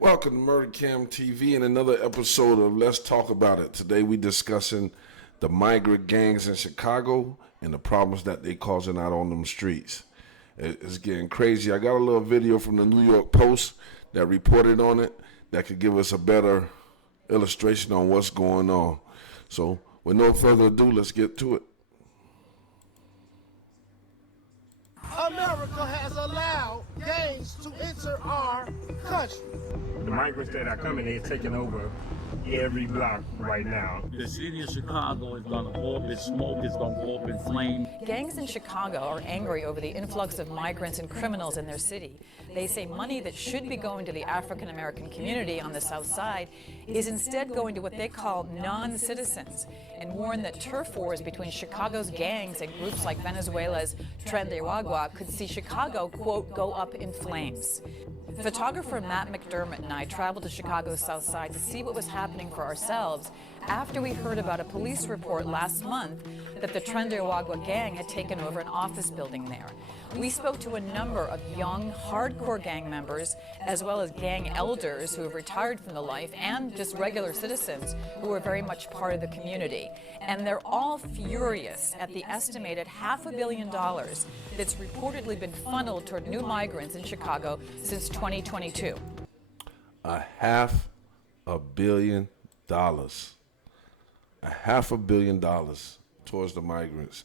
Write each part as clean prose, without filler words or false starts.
Welcome to Murder Cam TV and another episode of Let's Talk About It. Today we discussing the migrant gangs in Chicago and the problems that they causing out on them streets. It's getting crazy. I got a little video from the New York Post that reported on it that could give us a better illustration on what's going on. So with no further ado, let's get to it. America has allowed gangs to enter our country. The migrants that are coming, they're taking over every block right now. The city of Chicago is going to go up in smoke, it's going to go up in flame. Gangs in Chicago are angry over the influx of migrants and criminals in their city. They say money that should be going to the African American community on the South Side is instead going to what they call non-citizens, and warn that turf wars between Chicago's gangs and groups like Venezuela's Tren de Agua could see Chicago, quote, go up in flames. Photographer Matt McDermott and I traveled to Chicago's South Side to see what was happening for ourselves after we heard about a police report last month that the Tren de Agua gang had taken over an office building there. We spoke to a number of young, hardcore gang members, as well as gang elders who have retired from the life, and just regular citizens who are very much part of the community. And they're all furious at the estimated $500 million that's reportedly been funneled toward new migrants in Chicago since 2022. $500 million. $500 million towards the migrants.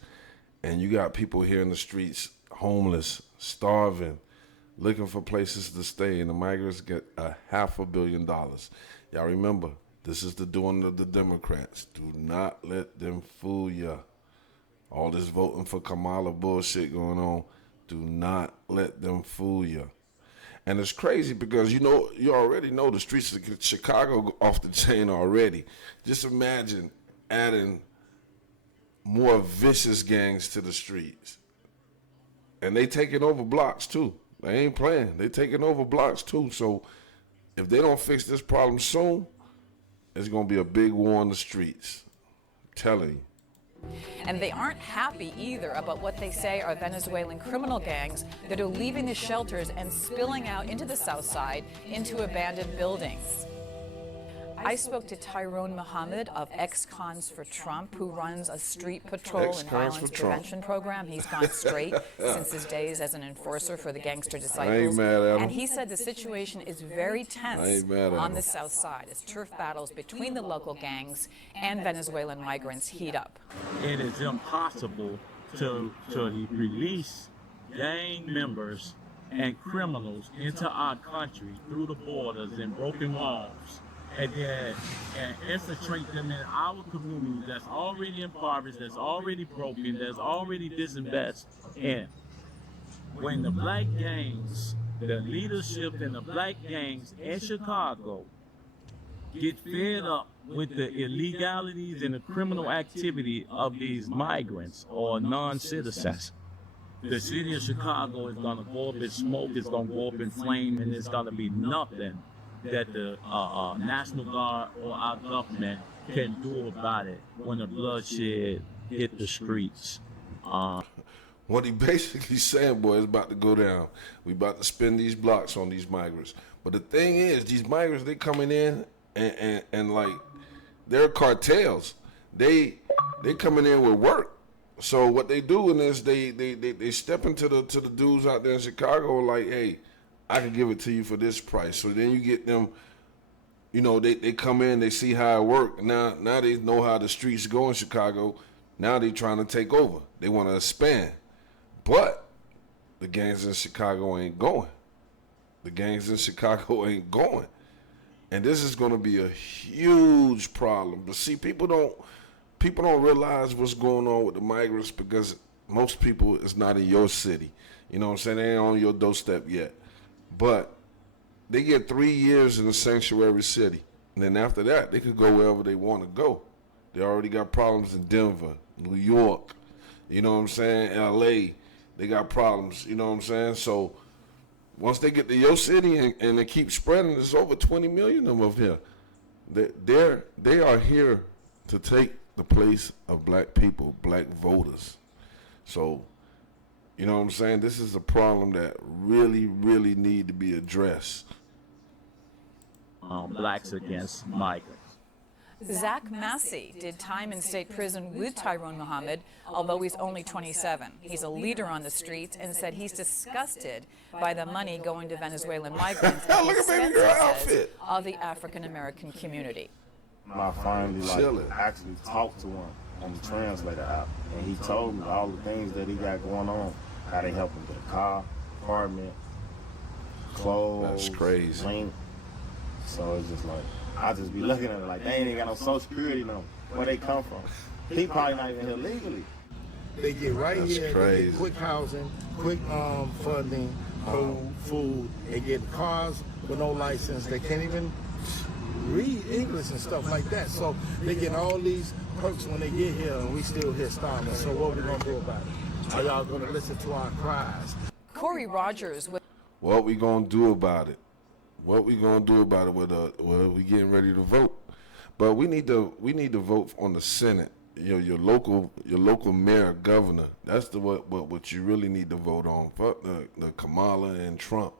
And you got people here in the streets, homeless, starving, looking for places to stay, and the migrants get $500 million. Y'all remember, this is the doing of the Democrats. Do not let them fool you. All this voting for Kamala bullshit going on, do not let them fool you. And it's crazy because you already know the streets of Chicago off the chain already. Just imagine adding more vicious gangs to the streets. And they taking over blocks too. They ain't playing. They taking over blocks too. So if they don't fix this problem soon, it's going to be a big war on the streets. I'm telling you. And they aren't happy either about what they say are Venezuelan criminal gangs that are leaving the shelters and spilling out into the South Side into abandoned buildings. I spoke to Tyrone Muhammad of Ex-Cons for Trump, who runs a street patrol and violence prevention program. He's gone straight since his days as an enforcer for the gangster disciples. I ain't mad at him. And he said the situation is very tense on the South Side as turf battles between the local gangs and Venezuelan migrants heat up. It is impossible to release gang members and criminals into our country through the borders and broken walls, and infiltrate them in our community that's already impoverished, that's already broken, that's already disinvested in. When the black gangs, the leadership in the black gangs in Chicago get fed up with the illegalities and the criminal activity of these migrants or non-citizens, the city of Chicago is going to go up in smoke, it's going to go up in flame, and it's going to be nothing that the National Guard or our government can do about it when the bloodshed hit the streets. What he basically saying, boy, is about to go down. We about to spin these blocks on these migrants. But the thing is, these migrants, they coming in and like, they're cartels. They coming in with work. So what they doing is they step into the dudes out there in Chicago like, hey, I can give it to you for this price. So then you get them, they come in, they see how it works. Now they know how the streets go in Chicago. Now they trying to take over. They want to expand. But the gangs in Chicago ain't going. The gangs in Chicago ain't going. And this is going to be a huge problem. But see, people don't realize what's going on with the migrants because most people is not in your city. You know what I'm saying? They ain't on your doorstep yet. But they get 3 years in a sanctuary city. And then after that, they could go wherever they want to go. They already got problems in Denver, New York, you know what I'm saying, LA. They got problems, you know what I'm saying? So once they get to your city and they keep spreading, there's over 20 million of them up here. They are here to take the place of black people, black voters. So, you know what I'm saying? This is a problem that really, really need to be addressed. blacks against migrants. Zach Massey did time in state prison with Tyrone Muhammad, although he's only 27. He's a leader on the streets and said he's disgusted by the money going to Venezuelan migrants at the Look at baby expense, girl he says, outfit. of the African American community. I finally Chilling. actually talked to him on the translator app, and he told me all the things that he got going on, how they help him get a car, apartment, clothes. That's crazy. Link. So it's just like, I just be looking at it like, they ain't even got no social security number. Where they come from? He probably not even here legally. They get right That's here, they crazy. get quick housing, quick funding, food. They get cars with no license. They can't even read English and stuff like that. So they get all these perks when they get here, and we still here starving. So what we gonna do about it? Are y'all gonna listen to our cries? Corey Rogers with What we gonna do about it? What we gonna do about it? Well, we getting ready to vote, but we need to vote on the Senate. Your local mayor, governor. That's what you really need to vote on. Fuck the Kamala and Trump.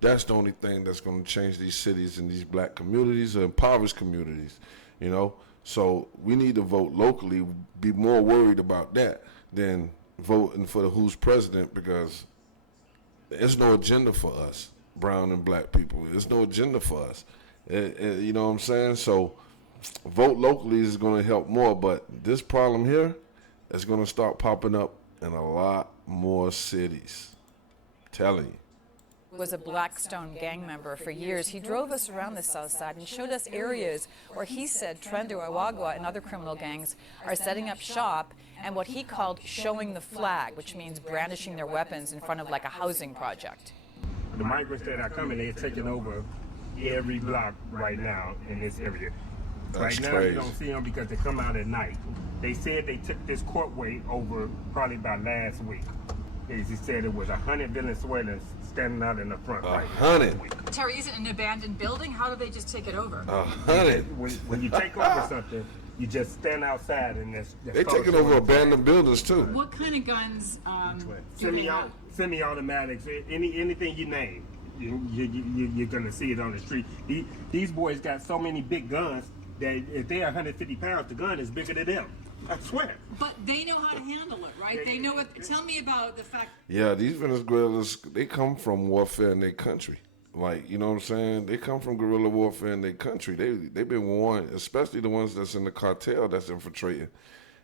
That's the only thing that's gonna change these cities and these black communities or impoverished communities. So we need to vote locally. Be more worried about that than voting for the who's president, because there's no agenda for us, brown and black people. There's no agenda for us. You know what I'm saying? So vote locally is going to help more, but this problem here is going to start popping up in a lot more cities. I'm telling you. was a Blackstone gang member for years. He drove us around the South Side and showed us areas where he said Trendo Awagwa and other criminal gangs are setting up shop, and what he called showing the flag, which means brandishing their weapons in front of like a housing project. The migrants that are coming, they're taking over every block right now in this area. That's right now, crazy. you don't see them because they come out at night. They said they took this courtway over probably by last week. They said it was 100 Venezuelans standing out in the front. right now. 100. Terry, is it an abandoned building? How did they just take it over? 100. When you take over something, you just stand outside and that's They taking over abandoned buildings too. What kind of guns do they have? Semi-automatics, anything you name, you're gonna see it on the street. These boys got so many big guns that if they're 150 pounds, the gun is bigger than them. I swear. But they know how to handle it, right? They know what. Tell me about the fact. Yeah, these Venezuelans, they come from warfare in their country. Like, you know what I'm saying? They come from guerrilla warfare in their country. They've been warned, especially the ones that's in the cartel that's infiltrating.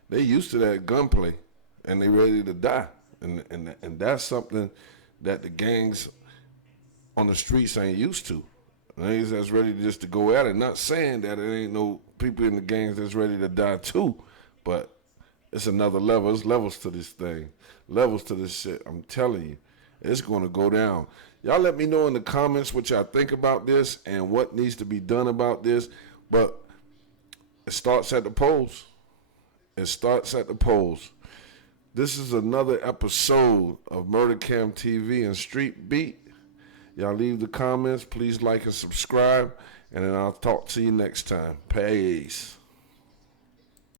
They used to that gunplay, and they ready to die. And that's something that the gangs on the streets ain't used to. Niggas that's ready just to go at it. Not saying that it ain't no people in the gangs that's ready to die too, but it's another level. There's levels to this thing. Levels to this shit. I'm telling you, it's going to go down. Y'all let me know in the comments what y'all think about this and what needs to be done about this. But it starts at the polls. It starts at the polls. This is another episode of Murder Cam TV and Street Beat. Y'all leave the comments. Please like and subscribe. And then I'll talk to you next time. Peace.